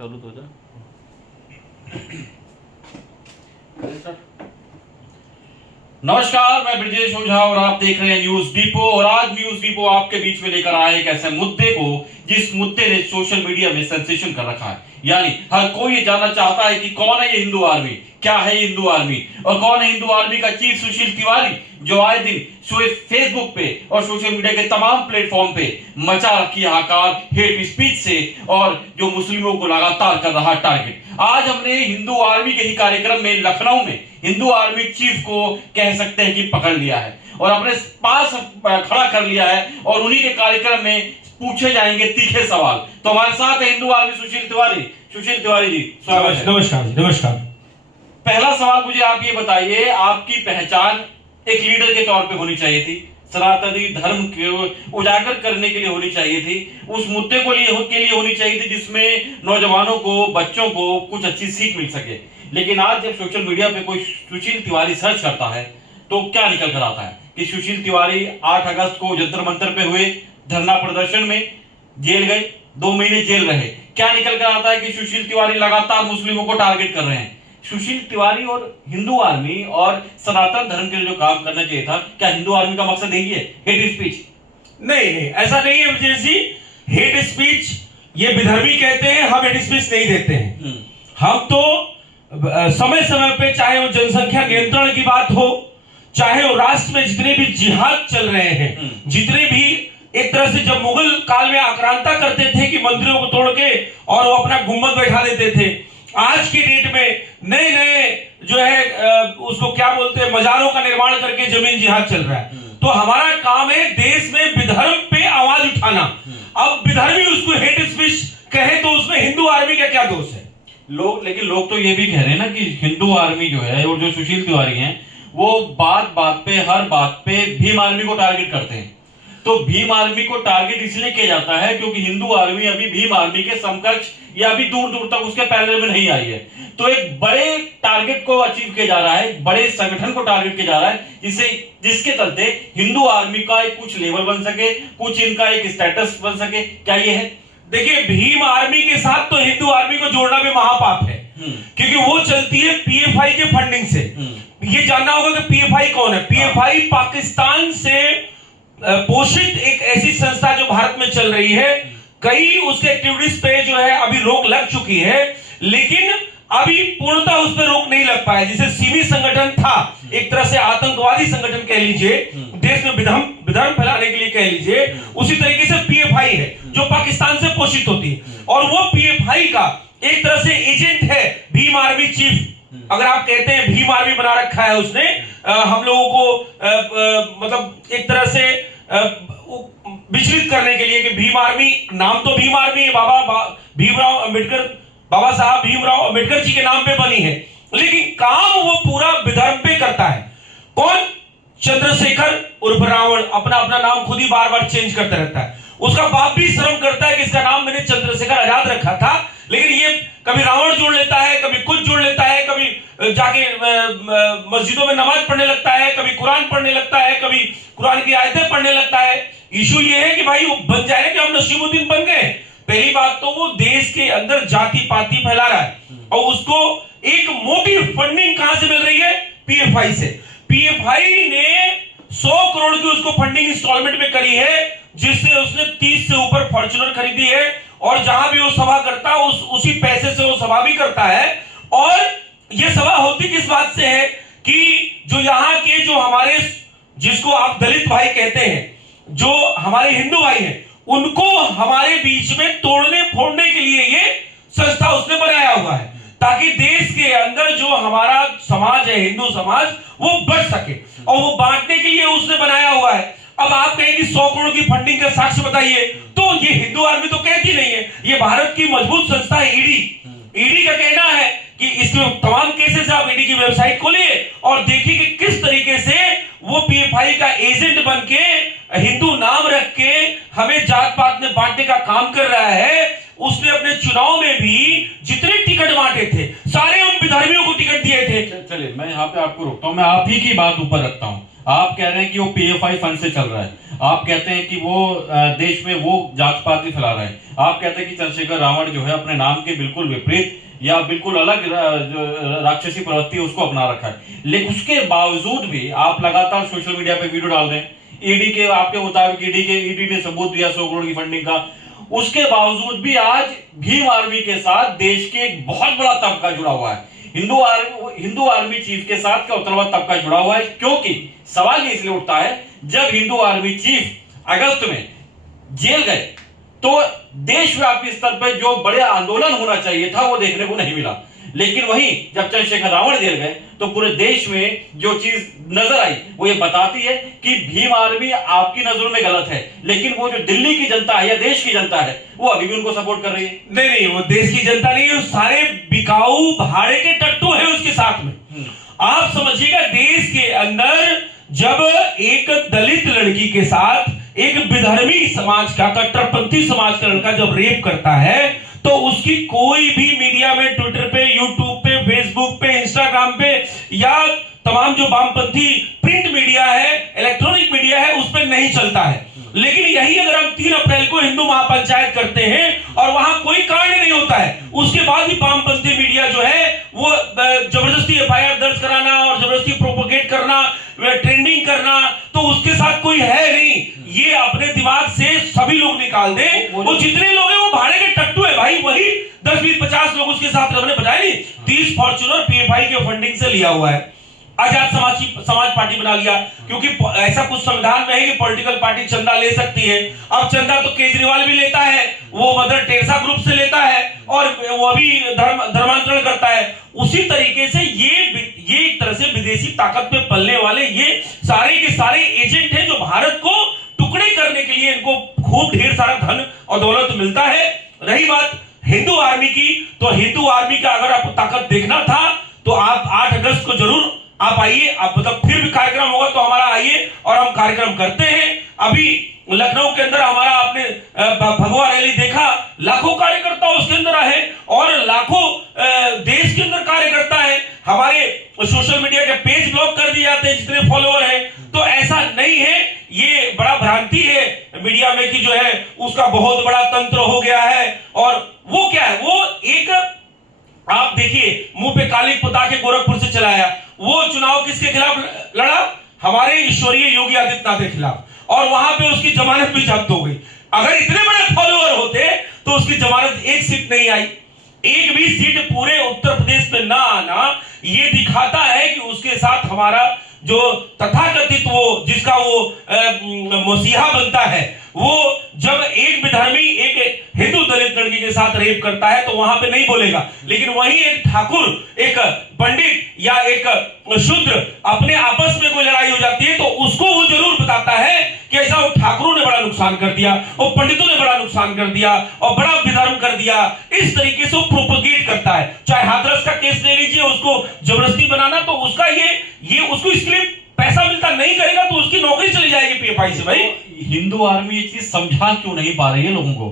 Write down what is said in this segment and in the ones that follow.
चालू तो जा। नमस्कार, मैं ब्रजेश ओझा और आप देख रहे हैं न्यूज डिपो। और आज न्यूज डिपो आपके बीच में लेकर आए एक ऐसे मुद्दे को जिस मुद्दे ने सोशल मीडिया में सेंसेशन कर रखा है। यानी हर कोई ये जानना चाहता है कि कौन है ये हिंदू आर्मी, क्या है ये हिंदू आर्मी, और कौन है हिंदू आर्मी का चीफ सुशील तिवारी, जो आए दिन फेसबुक पे और सोशल मीडिया के तमाम प्लेटफॉर्म पे मचा रखी हाहाकार हेट स्पीच से और जो मुस्लिमों को लगातार कर रहा टारगेट। आज हमने हिंदू आर्मी के ही कार्यक्रम में लखनऊ में हिंदू आर्मी चीफ को कह सकते हैं कि पकड़ लिया है और अपने पास खड़ा कर लिया है और उन्हीं के कार्यक्रम में पूछे जाएंगे तीखे सवाल। तो हमारे साथ है हिंदू आर्मी सुशील तिवारी। सुशील तिवारी जी, स्वागत है। नमस्कार जी, नमस्कार। पहला सवाल मुझे आप ये बताइए, आपकी पहचान एक लीडर के तौर पे होनी चाहिए थी, सनातनी धर्म को उजागर करने के लिए होनी चाहिए थी, उस मुद्दे के लिए होनी चाहिए थी जिसमें नौजवानों को, बच्चों को कुछ अच्छी सीख मिल सके। लेकिन आज जब सोशल मीडिया पे कोई सुशील तिवारी सर्च करता है तो क्या निकल कर आता है कि सुशील तिवारी 8 अगस्त को जंतर मंतर पे हुए धरना प्रदर्शन में जेल गए, 2 महीने जेल रहे। क्या निकल कर आता है कि सुशील तिवारी लगातार मुस्लिमों को टारगेट कर रहे हैं। सुशील तिवारी और हिंदू आर्मी और सनातन धर्म के लिए जो काम करना चाहिए था, क्या हिंदू आर्मी का मकसद यही है, हेट स्पीच? नहीं, ऐसा नहीं है विजय जी। हेट स्पीच ये विधर्मी कहते हैं, हम हेट स्पीच नहीं देते हैं। हम तो समय समय पे, चाहे वो जनसंख्या नियंत्रण की बात हो, चाहे वो राष्ट्र में जितने भी जिहाद चल रहे हैं, जितने भी एक तरह से जब मुगल काल में आक्रांता करते थे कि मंदिरों को तोड़ के और वो अपना गुम्बद बैठा देते थे, आज की डेट में नए नए जो है उसको क्या बोलते हैं, मजारों का निर्माण करके जमीन जिहाद चल रहा है। तो हमारा काम है देश में विधर्म पे आवाज उठाना। अब विधर्मी उसको हेट स्पीच कहे तो उसमें हिंदू आर्मी का क्या दोष है? लेकिन लोग तो ये भी कह रहे हैं ना कि हिंदू आर्मी जो है और जो सुशील तिवारी हैं वो बात बात पे, हर बात पे भीम आर्मी को टारगेट करते हैं। तो भीम आर्मी को टारगेट इसलिए किया जाता है क्योंकि हिंदू आर्मी अभी भीम आर्मी के समकक्ष या अभी दूर दूर तक उसके पैरेलल में नहीं आई है। तो एक बड़े टारगेट को अचीव किया जा रहा है, बड़े संगठन को टारगेट किया जा रहा है जिसके चलते हिंदू आर्मी का एक कुछ लेवल बन सके, कुछ इनका एक स्टेटस बन सके। क्या ये है? देखिए, भीम आर्मी के साथ तो हिंदू आर्मी को जोड़ना भी महापाप है, क्योंकि वो चलती है पीएफआई के फंडिंग से। ये जानना होगा कि पीएफआई कौन है। पीएफआई पाकिस्तान से पोषित एक ऐसी संस्था जो भारत में चल रही है। कई उसके एक्टिविटीज पे जो है अभी रोक लग चुकी है, लेकिन अभी पूर्णतः उस पर रोक नहीं लग पाया। जिसे सिमी संगठन था, एक तरह से आतंकवादी संगठन कह लीजिए, देश में विधर्म फैलाने के लिए कह लीजिए, उसी तरीके से पीएफआई है जो पाकिस्तान से पोषित होती है। और वो पीएफआई का एक तरह से एजेंट है भीम आर्मी चीफ। अगर आप कहते हैं भीम आर्मी बना रखा है उसने, हम लोगों को मतलब एक तरह से विचलित करने के लिए कि भीम आर्मी, नाम तो भीम आर्मी है, बाबा साहब भीमराव अंबेडकर जी के नाम पे बनी है, लेकिन काम वो पूरा विधर्म पे करता है। कौन? चंद्रशेखर उर्फ रावण अपना नाम खुद ही बार बार चेंज करता रहता है। उसका बाप भी शर्म करता है कि इसका नाम मैंने चंद्रशेखर आजाद रखा था, लेकिन ये कभी रावण जोड़ लेता है, कभी कुछ जोड़ लेता है, कभी जाके मस्जिदों में नमाज पढ़ने लगता है, कभी कुरान पढ़ने लगता है, कभी कुरान की आयतें पढ़ने लगता है। इशू ये है कि भाई वो बन जाए कि हम नसीमुद्दीन बन गए। पहली बात तो वो देश के अंदर जाति पाति फैला रहा है और उसको एक मोटी फंडिंग कहां से मिल रही है? पीएफआई से। पीएफआई ने 100 करोड़ की उसको फंडिंग इंस्टॉलमेंट में करी है, जिससे उसने 30 से ऊपर फॉर्च्यूनर खरीदी है। और जहां भी वो सभा करता है उसी पैसे से वो सभा भी करता है। और ये सभा होती किस बात से है कि जो यहाँ के जो हमारे, जिसको आप दलित भाई कहते हैं, जो हमारे हिंदू भाई हैं, उनको हमारे बीच में तोड़ने फोड़ने के लिए ये संस्था उसने बनाया हुआ है, ताकि देश के अंदर जो हमारा समाज है, हिंदू समाज, वो बढ़ सके। और वो बांटने के लिए उसने बनाया हुआ है। अब आप कहेंगे 100 करोड़ की फंडिंग का साक्ष्य बताइए, तो ये हिंदू आर्मी तो कहती नहीं है। ये भारत की मजबूत संस्था है ईडी का कहना है कि इसमें तमाम केसेस आप ईडी की वेबसाइट खोलिए और देखिए कि किस तरीके से वो पीएफआई का एजेंट बन के, हिंदू नाम रख के हमें जात पात में बांटने का काम कर रहा है। उसने अपने चुनाव में भी जितने टिकट बांटे थे सारे उन विधर्मियों को टिकट दिए थे। चलिए, मैं यहाँ पे आपको रोकता हूँ, मैं आप ही की बात ऊपर रखता हूँ। आप कह रहे हैं कि वो पीएफआई फंड से चल रहा है, आप कहते हैं कि वो देश में वो जात पाति फैला रहा है, आप कहते हैं कि चंद्रशेखर रावण जो है अपने नाम के बिल्कुल विपरीत या बिल्कुल अलग राक्षसी प्रवृत्ति उसको अपना रखा है। लेकिन उसके बावजूद भी आप लगातार सोशल मीडिया पे वीडियो डाल रहे हैं। ईडी के आपके मुताबिक ईडी ने सबूत दिया 100 करोड़ की फंडिंग का। उसके बावजूद भी आज भीम आर्मी के साथ देश के एक बहुत बड़ा तबका जुड़ा हुआ है। हिंदू आर्मी चीफ के साथ का उतना तबका जुड़ा हुआ है, क्योंकि सवाल इसलिए उठता है जब हिंदू आर्मी चीफ अगस्त में जेल गए तो देशव्यापी स्तर पर जो बड़े आंदोलन होना चाहिए था वो देखने को नहीं मिला। लेकिन वहीं जब चंद्रशेखर रावण जेल गए तो पूरे देश में जो चीज नजर आई वो ये बताती है कि भीम आर्मी आपकी नजरों में गलत है, लेकिन वो जो दिल्ली की जनता है या देश की जनता है वो अभी भी उनको सपोर्ट कर रही है। नहीं, वो देश की जनता नहीं है, सारे बिकाऊ भाड़े के टट्टू है उसके साथ में। आप समझिएगा, देश के अंदर जब एक दलित लड़की के साथ एक विधर्मी समाज का, कट्टरपंथी समाज का लड़का जब रेप करता है तो उसकी कोई भी मीडिया में, ट्विटर पे, यूट्यूब पे, फेसबुक पे, इंस्टाग्राम पे या तमाम जो वामपंथी प्रिंट मीडिया है, इलेक्ट्रॉनिक मीडिया है, उस पर नहीं चलता है। लेकिन यही अगर हम 3 अप्रैल को हिंदू महापंचायत करते हैं और वहां कोई कांड नहीं होता है, उसके बाद भी वामपंथी मीडिया जो है वो जबरदस्ती एफआईआर दर्ज कराना और जबरदस्ती प्रोपोगेट करना, ट्रेंडिंग करना, तो उसके साथ कोई है नहीं। ये अपने दिमाग से सभी लोग निकाल दे। वो जितने लोग हैं वो भाड़े के टट्टू है भाई, वही 10, 20, 50 लोग उसके साथ हमने बताया नहीं, 30 फॉर्च्यूनर पीएफआई के फंडिंग से लिया हुआ है। आजाद समाज पार्टी बना लिया, क्योंकि ऐसा कुछ संविधान में है कि पॉलिटिकल पार्टी चंदा ले सकती है। अब चंदा तो केजरीवाल भी लेता है, वो मदर टेरेसा ग्रुप से लेता है और वो भी धर्मांतरण करता है। उसी तरीके से ये एक तरह से विदेशी ताकत पे पलने वाले ये सारे के सारे एजेंट हैं जो भारत को टुकड़े करने के लिए इनको खूब ढेर सारा धन और दौलत मिलता है। रही बात हिंदू आर्मी की, तो हिंदू आर्मी का अगर आपको ताकत देखना था तो आप 8 अगस्त को जरूर आप आइए, आप मतलब फिर भी कार्यक्रम होगा तो हमारा आइए और हम कार्यक्रम करते हैं। अभी लखनऊ के अंदर हमारा आपने भगवा रैली देखा, लाखों कार्यकर्ता उसके अंदर आए और लाखों देश के अंदर कार्यकर्ता है। हमारे सोशल मीडिया के पेज ब्लॉक कर दिए जाते हैं जितने फॉलोअर हैं। तो ऐसा नहीं है, ये बड़ा भ्रांति है मीडिया में कि जो है उसका बहुत बड़ा तंत्र हो गया है। और वो क्या है, वो एक आप देखिए मुंह पे काली पुता के गोरखपुर से चलाया, वो चुनाव किसके खिलाफ लड़ा? हमारे ईश्वरीय योगी आदित्यनाथ के खिलाफ, और वहां पे उसकी जमानत भी जब्त हो गई। अगर इतने बड़े फॉलोअर होते तो उसकी जमानत 1 सीट नहीं आई। एक भी सीट पूरे उत्तर प्रदेश में ना आना ये दिखाता है कि उसके साथ हमारा जो तथाकथित वो जिसका वो मसीहा बनता है, वो जब एक विधर्मी एक हिंदू दलित लड़की के साथ रेप करता है तो वहां पे नहीं बोलेगा, लेकिन वहीं एक ठाकुर, एक पंडित या एक शूद्र अपने आपस में कोई लड़ाई हो जाती है तो उसको वो जरूर बताता है कि ऐसा वो ठाकुरों ने बड़ा नुकसान कर दिया, वो पंडितों ने बड़ा नुकसान कर दिया और बड़ा विधर्म कर दिया। इस तरीके से वो प्रोपोगेट करता है। चाहे हाथरस का केस ले लीजिए, उसको जबरदस्ती बनाना, तो उसका ये उसको इसके लिए पैसा मिलता नहीं करेगा तो उसकी नौकरी चली जाएगी पीएफआई से। भाई हिंदू आर्मी ये चीज समझा क्यों नहीं पा रही है लोगों को?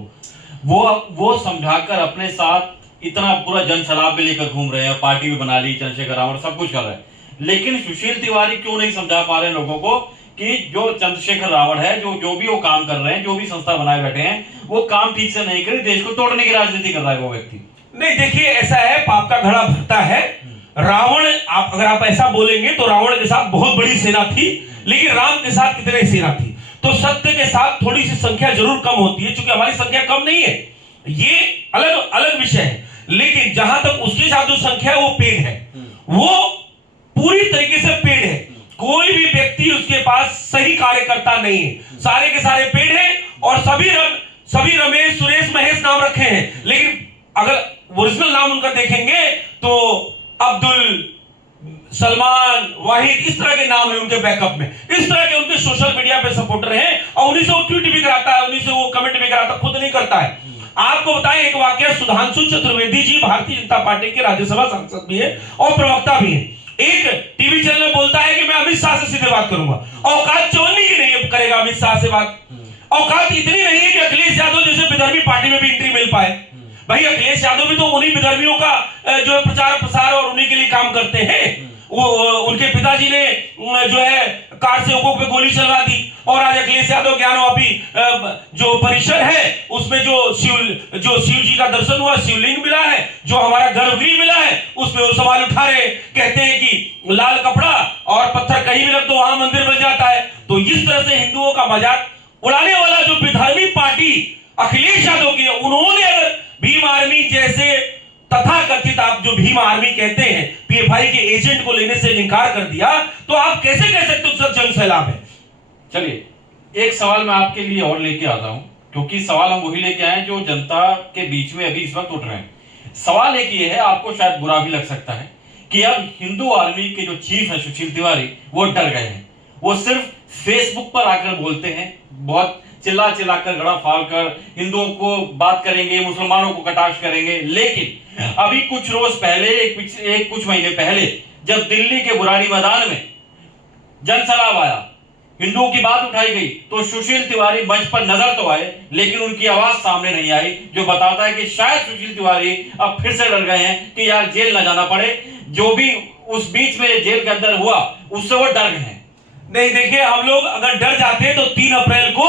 वो समझाकर अपने साथ इतना पूरा जनसलाब भी लेकर घूम रहे हैं, पार्टी भी बना ली, चंद्रशेखर रावण सब कुछ कर रहे हैं, लेकिन सुशील तिवारी क्यों नहीं समझा पा रहे हैं लोगों को कि जो चंद्रशेखर रावण है, जो भी वो काम कर रहे हैं, जो भी संस्था बनाए बैठे हैं, वो काम ठीक से नहीं कर, देश को तोड़ने की राजनीति कर रहा है वो व्यक्ति। नहीं, देखिए ऐसा है, पाप का घड़ा भरता है। रावण, अगर आप ऐसा बोलेंगे तो रावण के साथ बहुत बड़ी सेना थी, लेकिन राम के साथ कितनी सेना थी? तो सत्य के साथ थोड़ी सी संख्या जरूर कम होती है, क्योंकि हमारी संख्या कम नहीं है, ये अलग अलग विषय है। लेकिन जहां तक उसके साथ जो संख्या है वो पेड़ है, वो पूरी तरीके से पेड़ है। कोई भी व्यक्ति उसके पास सही कार्यकर्ता नहीं है, सारे के सारे पेड़ हैं और सभी रमेश, सुरेश, महेश नाम रखे हैं, लेकिन अगर ओरिजिनल नाम उनका देखेंगे तो अब्दुल, सलमान, वाहिद, इस तरह के नाम है उनके बैकअप में। इस तरह के उनके सोशल मीडिया पे सपोर्टर हैं और उन्हीं से वो ट्वीट भी कराता है, उन्हीं से वो कमेंट भी कराता है, खुद नहीं करता है। आपको बताएं एक वाकया, सुधांशु चतुर्वेदी जी भारतीय जनता पार्टी के राज्यसभा सांसद भी है और प्रवक्ता भी है। एक टीवी चैनल में बोलता है कि मैं अमित शाह से सीधे बात करूंगा। औकात चोरनी की नहीं करेगा अमित शाह से बात। औकात इतनी नहीं है कि अखिलेश यादव जैसे विधर्मी पार्टी में भी एंट्री मिल पाए। भाई अखिलेश यादव भी तो उन्हीं विधर्मियों का जो है प्रचार प्रसार और उन्हीं के लिए काम करते हैं। वो उनके पिताजी ने जो है कार सेवकों पे गोली चलवा दी, और आज अखिलेश यादव ज्ञानवापी जो परिसर है उसमें जो शिव जी का दर्शन हुआ, शिवलिंग मिला है, जो हमारा गर्भगृह मिला है, उसमें वो सवाल उठा रहे, कहते हैं कि लाल कपड़ा और पत्थर कहीं भी रख दो वहां मंदिर बन जाता है। तो इस तरह से हिंदुओं का मजाक उड़ाने वाला जो विधर्मी पार्टी अखिलेश यादव की है, उन्होंने अगर भीम आर्मी जैसे तथाकथित, आप जो भीम आर्मी कहते हैं, पीएफआई के एजेंट को लेने से इनकार कर दिया, तो आप कैसे कह सकते हो जन सैलाब है? चलिए एक सवाल मैं आपके लिए और लेके आता हूं, क्योंकि सवाल हम वही लेके आए जो जनता के बीच में अभी इस वक्त उठ रहे हैं। सवाल एक ये है, आपको शायद बुरा भी लग सकता है कि अब हिंदू आर्मी के जो चीफ है सुशील तिवारी, वो डर गए हैं। वो सिर्फ फेसबुक पर आकर बोलते हैं, बहुत चिल्ला चिल्ला कर गड़ा फाड़ कर हिंदुओं को बात करेंगे, मुसलमानों को कटाक्ष करेंगे। लेकिन अभी कुछ रोज पहले, कुछ महीने पहले, जब दिल्ली के बुराड़ी मैदान में जनसैलाब आया, हिंदुओं की बात उठाई गई, तो सुशील तिवारी मंच पर नजर तो आए, लेकिन उनकी आवाज सामने नहीं आई, जो बताता है कि शायद सुशील तिवारी अब फिर से डर गए हैं कि यार जेल न जाना पड़े। जो भी उस बीच में जेल के अंदर हुआ, उससे वो डर गए हैं। नहीं, देखिए, हम लोग अगर डर जाते तो 3 अप्रैल को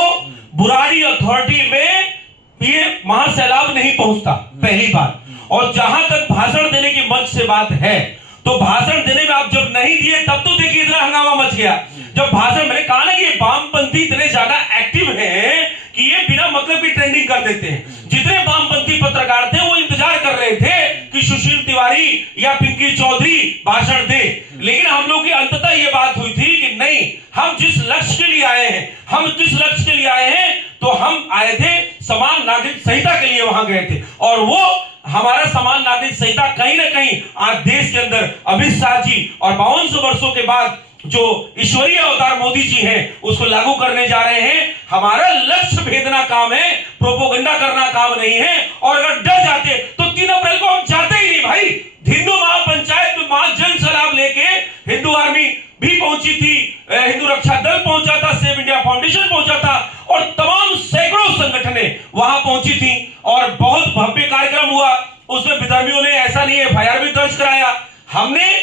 बुराड़ी अथॉरिटी में ये महासैलाब नहीं पहुंचता, पहली बात। और जहां तक भाषण देने की मंच से बात है, तो भाषण देने में आप जब नहीं दिए तब तो देखिए इतना हंगामा मच गया। जब भाषण, मैंने कहा ना कि वामपंथी इतने ज्यादा एक्टिव हैं कि ये बिना मतलब की ट्रेंडिंग कर देते हैं। जितने वामपंथी पत्रकार थे वो इंतजार कर रहे थे कि सुशील तिवारी या पिंकी चौधरी भाषण दे, लेकिन हम लोग की अंततः ये बात हुई थी कि नहीं, हम जिस लक्ष्य के लिए आए हैं, तो हम आए थे समान नागरिक संहिता के लिए, वहां गए थे, और वो हमारा समान नागरिक संहिता कहीं ना कहीं आज देश के अंदर अमित शाह जी और 52 वर्षों के बाद जो ईश्वरीय अवतार मोदी जी हैं उसको लागू करने जा रहे हैं। हमारा लक्ष्य भेदना काम है, प्रोपोगंडा करना काम नहीं है। और अगर डर जाते तो 3 अप्रैल को हम जाते ही नहीं भाई। हिंदू महापंचायत में जन सैलाब लेके हिंदू आर्मी भी पहुंची थी, हिंदू रक्षा दल पहुंचा था, सेव इंडिया फाउंडेशन पहुंचा था, और तमाम सैकड़ों संगठनें वहां पहुंची थी, और बहुत भव्य कार्यक्रम हुआ। उसमें विधर्मियों ने ऐसा नहीं एफआईआर भी दर्ज कराया। हमने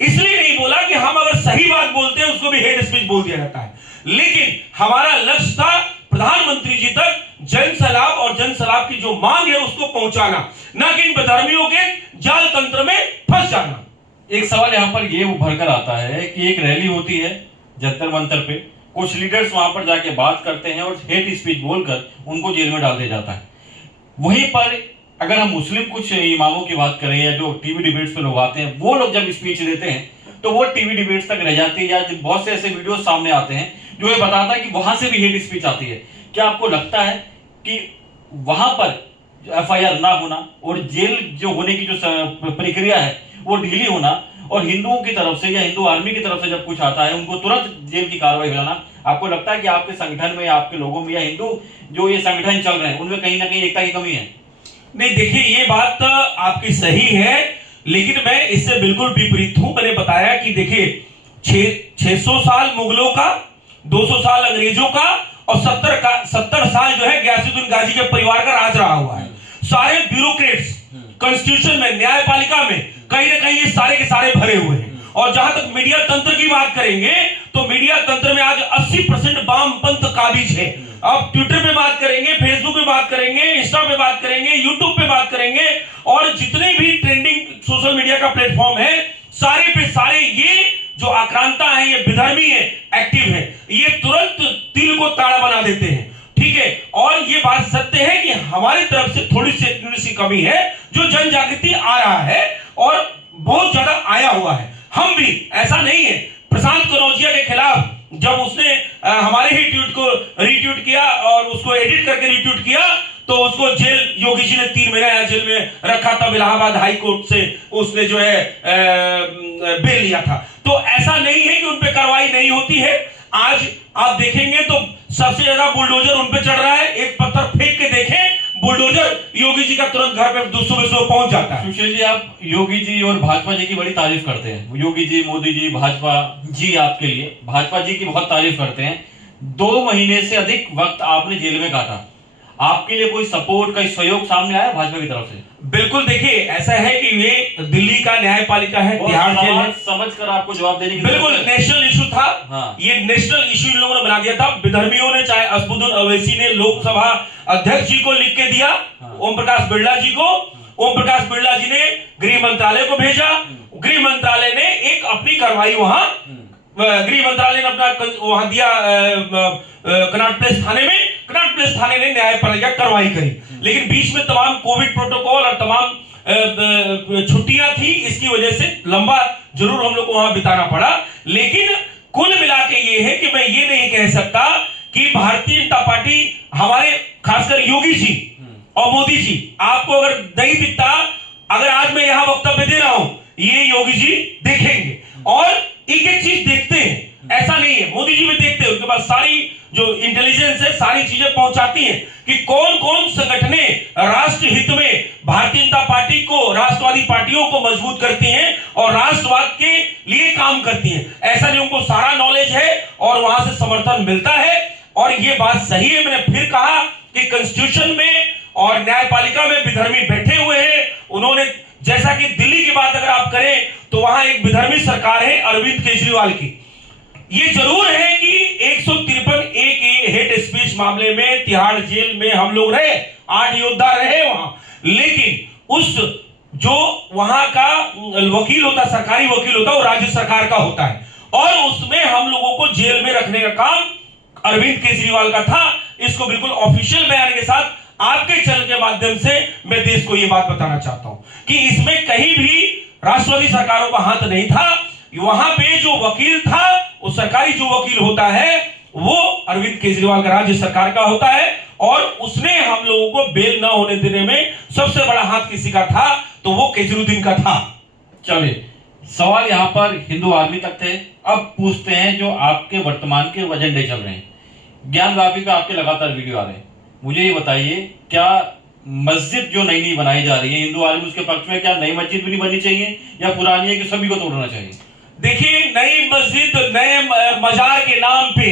इसलिए नहीं बोला कि हम अगर सही बात बोलते हैं उसको भी हेट स्पीच बोल दिया जाता है, लेकिन हमारा लक्ष्य था प्रधानमंत्री जी तक जन सैलाब और जन सैलाब की जो मांग है उसको पहुंचाना, न कि इन विधर्मियों के जाल तंत्र में फंस जाना। एक सवाल यहाँ पर ये उभर कर आता है कि एक रैली होती है जंतर मंतर पे, कुछ लीडर्स वहां पर जाके बात करते हैं और हेट स्पीच बोलकर उनको जेल में डाल दिया जाता है। वहीं पर अगर हम मुस्लिम कुछ इमामों की बात करें या जो टीवी डिबेट्स पे लोग आते हैं, वो लोग जब स्पीच देते हैं तो वो टीवी डिबेट्स तक रह जाती है, या बहुत से ऐसे वीडियो सामने आते हैं जो ये बताता है कि वहां से भी हेट स्पीच आती है। क्या आपको लगता है कि वहां पर एफआईआर ना होना और जेल जो होने की जो प्रक्रिया है वो ढीली होना, और हिंदुओं की तरफ से या हिंदू आर्मी की तरफ से जब कुछ आता है उनको तुरंत जेल की कार्रवाई हो जाना, आपको लगता है कि आपके संगठन में, आपके लोगों में, या हिंदू जो ये संगठन चल रहे हैं उनमें कहीं ना कहीं एकता की कमी है? नहीं, देखिए, ये बात आपकी सही है, लेकिन मैं इससे बिल्कुल विपरीत हूं। मैंने बताया कि देखिए 600 साल मुगलों का, 200 साल अंग्रेजों का, और 70 साल जो है गयासुद्दीन गाजी के परिवार का राज रहा हुआ है। सारे ब्यूरोक्रेट्स कॉन्स्टिट्यूशन में, न्यायपालिका में कहीं ना कहीं ये सारे के सारे भरे हुए हैं। और जहां तक मीडिया तंत्र की बात करेंगे तो मीडिया तंत्र में आज 80% वामपंथ काबिज है। अब ट्विटर पे बात करेंगे, फेसबुक पे बात करेंगे, इंस्टा पे बात करेंगे, यूट्यूब पे बात करेंगे, और जितने भी ट्रेंडिंग सोशल मीडिया का प्लेटफॉर्म है, सारे पे सारे ये जो आक्रांता है, ये विधर्मी है, एक्टिव है, ये तुरंत तिल को ताड़ा बना देते हैं। ठीक है, और ये बात सत्य है कि हमारी तरफ से थोड़ी सी कमी है, जो जन जागृति आ रहा है और बहुत ज्यादा आया हुआ है। हम भी, ऐसा नहीं है, प्रशांत कनौजिया के खिलाफ जब उसने हमारे ही ट्वीट को रीट्वीट किया और उसको एडिट करके रीट्वीट किया, तो उसको जेल, योगी जी ने 3 महीना जेल में रखा, तब इलाहाबाद हाई कोर्ट से उसने जो है बेल लिया था। तो ऐसा नहीं है कि उन पे कार्रवाई नहीं होती है। आज आप देखेंगे तो सबसे ज्यादा बुलडोजर उन पे चढ़ रहा है। एक पत्थर फेंक के देखें, बुलडोजर योगी जी का तुरंत घर पे 200 पहुंच जाता है। सुशील जी, आप योगी जी और भाजपा जी की बड़ी तारीफ करते हैं। योगी जी, मोदी जी, भाजपा जी, आपके लिए भाजपा जी की बहुत तारीफ करते हैं। 2 महीने से अधिक वक्त आपने जेल में काटा, आपके लिए कोई सपोर्ट, कोई सहयोग सामने आया भाजपा की तरफ से? बिल्कुल, देखिए ऐसा है कि ये दिल्ली का न्यायपालिका है, तिहाड़ जेल है। समझ कर आपको जवाब देने की बिल्कुल नेशनल इशू था। हाँ। ये नेशनल इशू इन लोगों ने बना दिया था। विधर्मियों ने, चाहे असदुद्दीन ओवैसी ने लोकसभा अध्यक्ष जी को लिख के दिया, ओम प्रकाश बिरला जी को। ओम प्रकाश बिरला जी ने गृह मंत्रालय को भेजा। गृह मंत्रालय ने एक अपनी कार्रवाई वहां, गृह मंत्रालय ने अपना वहां दिया कनॉट प्लेस थाने में। कनॉट प्लेस थाने ने न्यायपालिका कार्रवाई करी, लेकिन बीच में तमाम कोविड प्रोटोकॉल और तमाम छुट्टियां थी, इसकी वजह से लंबा जरूर हम लोग को वहां बिताना पड़ा। लेकिन कुल मिला के ये है कि मैं ये नहीं कह सकता कि भारतीय जनता पार्टी, हमारे खासकर योगी जी और मोदी जी, आपको अगर नहीं दिखता, अगर आज मैं यहां वक्तव्य दे रहा हूं, ये योगी जी देखेंगे और एक एक चीज देखते हैं। ऐसा नहीं है, मोदी जी भी देखते हैं, उनके पास सारी जो इंटेलिजेंस है, सारी चीजें पहुंचाती हैं कि कौन कौन संगठनें राष्ट्र हित में भारतीय जनता पार्टी को, राष्ट्रवादी पार्टियों को मजबूत करती हैं और राष्ट्रवाद के लिए काम करती हैं। ऐसा नहीं, उनको सारा नॉलेज है और वहां से समर्थन मिलता है। और ये बात सही है, मैंने फिर कहा कि कॉन्स्टिट्यूशन में और न्यायपालिका में विधर्मी बैठे हुए हैं। उन्होंने, जैसा कि दिल्ली की बात अगर आप करें तो वहां एक विधर्मी सरकार है अरविंद केजरीवाल की। ये जरूर है कि 153 ए के हेट स्पीच मामले में तिहाड़ जेल में हम लोग रहे, 8 योद्धा रहे वहां, लेकिन उस जो वहां का वकील होता, सरकारी वकील होता, वो राज्य सरकार का होता है और उसमें हम लोगों को जेल में रखने का काम अरविंद केजरीवाल का था। इसको बिल्कुल ऑफिशियल बयान के साथ आपके चैनल के माध्यम से मैं देश को यह बात बताना चाहता हूं कि इसमें कहीं भी राष्ट्रवादी सरकारों का हाथ नहीं था। वहां पे जो वकील था, वो सरकारी जो वकील होता है, वो अरविंद केजरीवाल का राज्य सरकार का होता है और उसने हम लोगों को बेल ना होने देने में सबसे बड़ा हाथ किसी का था तो वो केजरीवाल का था। चलिए, सवाल यहाँ पर हिंदू आर्मी तक थे। अब पूछते हैं जो आपके वर्तमान के एजेंडे चल रहे हैं। ज्ञानवापी पे आपके लगातार वीडियो आ रहे हैं, मुझे ये बताइए, क्या मस्जिद जो नई नई बनाई जा रही है, हिंदू आर्मी उसके पक्ष में, क्या नई मस्जिद भी नहीं बननी चाहिए या पुरानी है कि सभी को तोड़ना चाहिए? देखिए, नई मस्जिद, नए मजार के नाम पे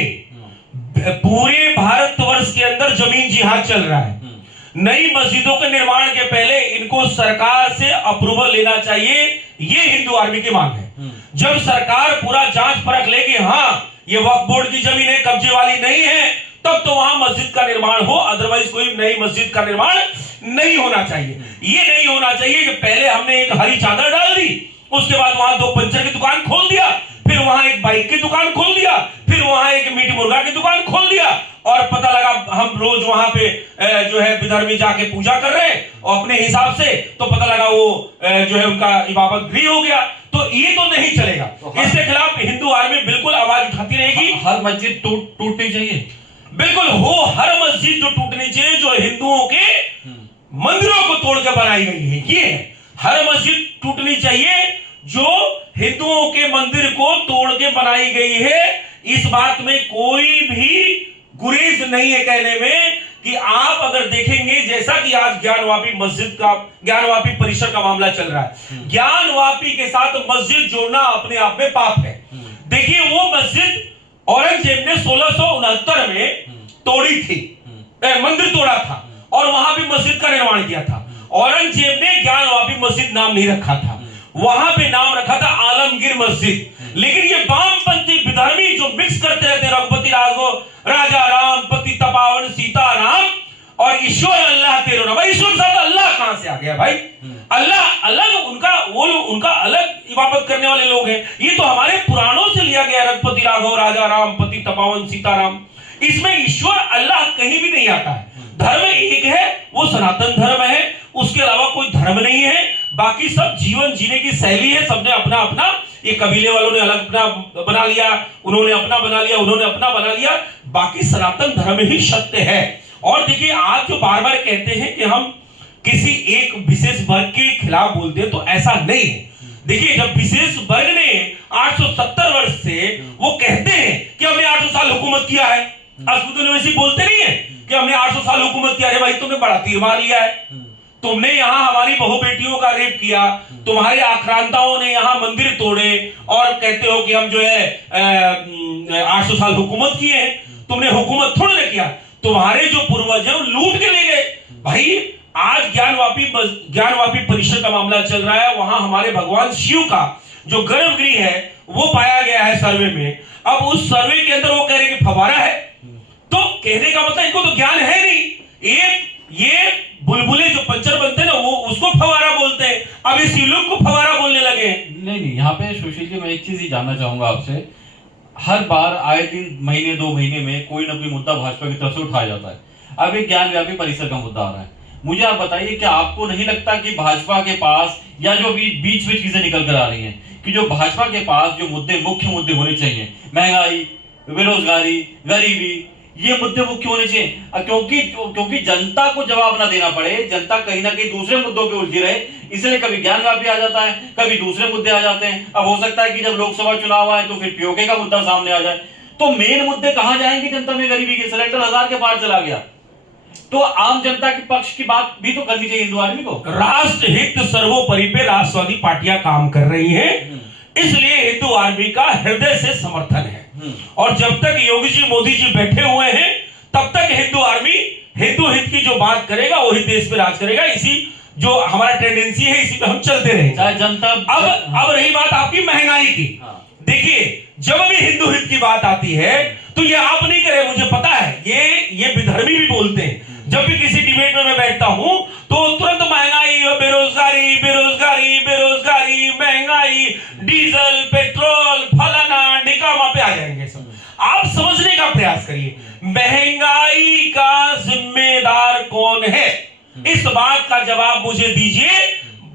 पूरे भारतवर्ष के अंदर जमीन जिहाद चल रहा है। नई मस्जिदों के निर्माण के पहले इनको सरकार से अप्रूवल लेना चाहिए, ये हिंदू आर्मी की मांग है। जब सरकार पूरा जांच परख लेगी, हाँ ये वक्फ बोर्ड की जमीन है, कब्जे वाली नहीं है, तब तो वहां मस्जिद का निर्माण हो, अदरवाइज कोई नई मस्जिद का निर्माण नहीं होना चाहिए। ये नहीं होना चाहिए कि पहले हमने एक हरी चादर डाल दी, उसके बाद वहां 2 पंचर की दुकान खोल दिया, फिर वहां एक बाइक की दुकान खोल दिया, फिर वहां एक मीट मुर्गा की दुकान खोल दिया और पता लगा हम रोज वहां पे जो है विधर्मी जाके पूजा कर रहे हैं और अपने हिसाब से, तो पता लगा वो जो है उनका इबादत गृह हो गया। तो ये तो नहीं चलेगा। इसके खिलाफ हिंदू आर्मी बिल्कुल आवाज उठाती रहेगी। हर मस्जिद टूटनी चाहिए, बिल्कुल हो, हर मस्जिद जो टूटनी चाहिए, जो हिंदुओं के मंदिरों को तोड़कर बनाई गई है, ये है। हर मस्जिद टूटनी चाहिए जो हिंदुओं के मंदिर को तोड़ के बनाई गई है। इस बात में कोई भी गुरेज नहीं है कहने में कि आप अगर देखेंगे, जैसा कि आज ज्ञानवापी मस्जिद का, ज्ञानवापी परिसर का मामला चल रहा है, ज्ञानवापी के साथ मस्जिद जोड़ना अपने आप में पाप है। देखिए, वो मस्जिद औरंगजेब ने 1669 में तोड़ी थी, मंदिर तोड़ा था और वहां भी मस्जिद का निर्माण किया था। औरंगजेब ने ज्ञानवापी मस्जिद नाम नहीं रखा था, वहां पे नाम रखा था आलमगीर मस्जिद। लेकिन ये वामपंथी विधर्मी जो मिक्स करते रहते, रघुपति राजा राम, पति तपावन सीता राम और ईश्वर अल्लाह तेरो नाम। भाई ईश्वर साथ अल्लाह कहां से आ गया भाई? अल्लाह अलग, उनका वो लोग, उनका अलग इबादत करने वाले लोग हैं। ये तो हमारे पुराणों से लिया गया, रघुपति राघव, राजा राम, पति तपावन सीताराम। इसमें ईश्वर अल्लाह कहीं भी नहीं आता है। धर्म एक है, वो सनातन धर्म है, उसके अलावा कोई धर्म नहीं है। बाकी सब जीवन जीने की शैली है, सबने अपना अपना, ये कबीले वालों ने अलग अपना बना लिया, उन्होंने अपना बना लिया, उन्होंने अपना बना लिया, बाकी सनातन धर्म ही सत्य है। और देखिए, आप जो बार बार कहते हैं कि हम किसी एक विशेष वर्ग के खिलाफ बोलते हैं, तो ऐसा नहीं है। देखिए, जब विशेष वर्ग ने 870 वर्ष से वो कहते हैं कि हमने 800 साल हुकूमत किया है, असदुद्दीन ओवैसी बोलते नहीं है कि हमने 800 साल हुकूमत किया है। भाई, तुमने बड़ा तीर मार लिया है, तुमने यहां हमारी बहु बेटियों का रेप किया, तुम्हारे आक्रांताओं ने यहां मंदिर तोड़े और कहते हो कि हम जो है 800 साल हुकूमत किए हैं। तुमने हुकूमत थोड़ा ना किया, तुम्हारे जो पूर्वज हैं वो लूट के ले गए। भाई, आज ज्ञानवापी परिषद का मामला चल रहा है, वहां हमारे भगवान शिव का जो गर्भगृह है वो पाया गया है सर्वे में। अब उस सर्वे के अंदर वो कह रहे हैं कि फव्वारा है, तो कहने का मतलब इनको तो ज्ञान है नहीं। ये बुलबुले जो पंचर बनते हैं ना, वो उसको फव्वारा बोलते हैं, अब इस शिवलिंग को फव्वारा बोलने लगे हैं। नहीं, यहाँ पे सुशील जी मैं एक चीज ही जानना चाहूंगा आपसे। हर बार आए दिन महीने 2 महीने में कोई ना कोई मुद्दा भाजपा की तरफ से उठाया जाता है। अब एक ज्ञानव्यापी परिसर का मुद्दा आ रहा है। मुझे आप बताइए कि आपको नहीं लगता कि भाजपा के पास, या जो भी बीच में चीजें निकल कर आ रही हैं, कि जो भाजपा के पास जो मुद्दे, मुख्य मुद्दे होने चाहिए, महंगाई, बेरोजगारी, गरीबी, ये मुद्दे मुख्य होने चाहिए, क्योंकि जनता को जवाब ना देना पड़े, जनता कहीं ना कहीं दूसरे मुद्दों पे उलझी रहे, इसलिए कभी ज्ञानव्यापी आ जाता है, कभी दूसरे मुद्दे आ जाते हैं। अब हो सकता है कि जब लोकसभा चुनाव आए तो फिर पीओके का मुद्दा सामने आ जाए, तो मेन मुद्दे कहां जाएंगे? जनता में गरीबी के, सिलेंडर 1000 के पार चला गया, तो आम जनता के पक्ष की बात भी तो करनी चाहिए हिंदू आदमी को। राष्ट्र हित सर्वोपरि पे राष्ट्रवादी पार्टियां काम कर रही हैं, इसलिए हिंदू आर्मी का हृदय से समर्थन है। और जब तक योगी जी, मोदी जी बैठे हुए हैं, तब तक हिंदू आर्मी हिंदू हित की जो बात करेगा वही देश पे राज करेगा। इसी जो हमारा टेंडेंसी है, इसी पे हम चलते रहेंगे। जनता अब रही बात आपकी महंगाई की, देखिए जब भी हिंदू हित की बात आती है तो ये आप नहीं करे, मुझे पता है, ये विधर्मी भी बोलते हैं। जब भी किसी डिबेट में मैं बैठता हूं तो तुरंत महंगाई और बेरोजगारी, बेरोजगारी, बेरोजगारी, महंगाई, डीजल, पेट्रोल, फलाना ढिकामा पे आ जाएंगे सब। आप समझने का प्रयास करिए, महंगाई का जिम्मेदार कौन है? इस बात का जवाब मुझे दीजिए।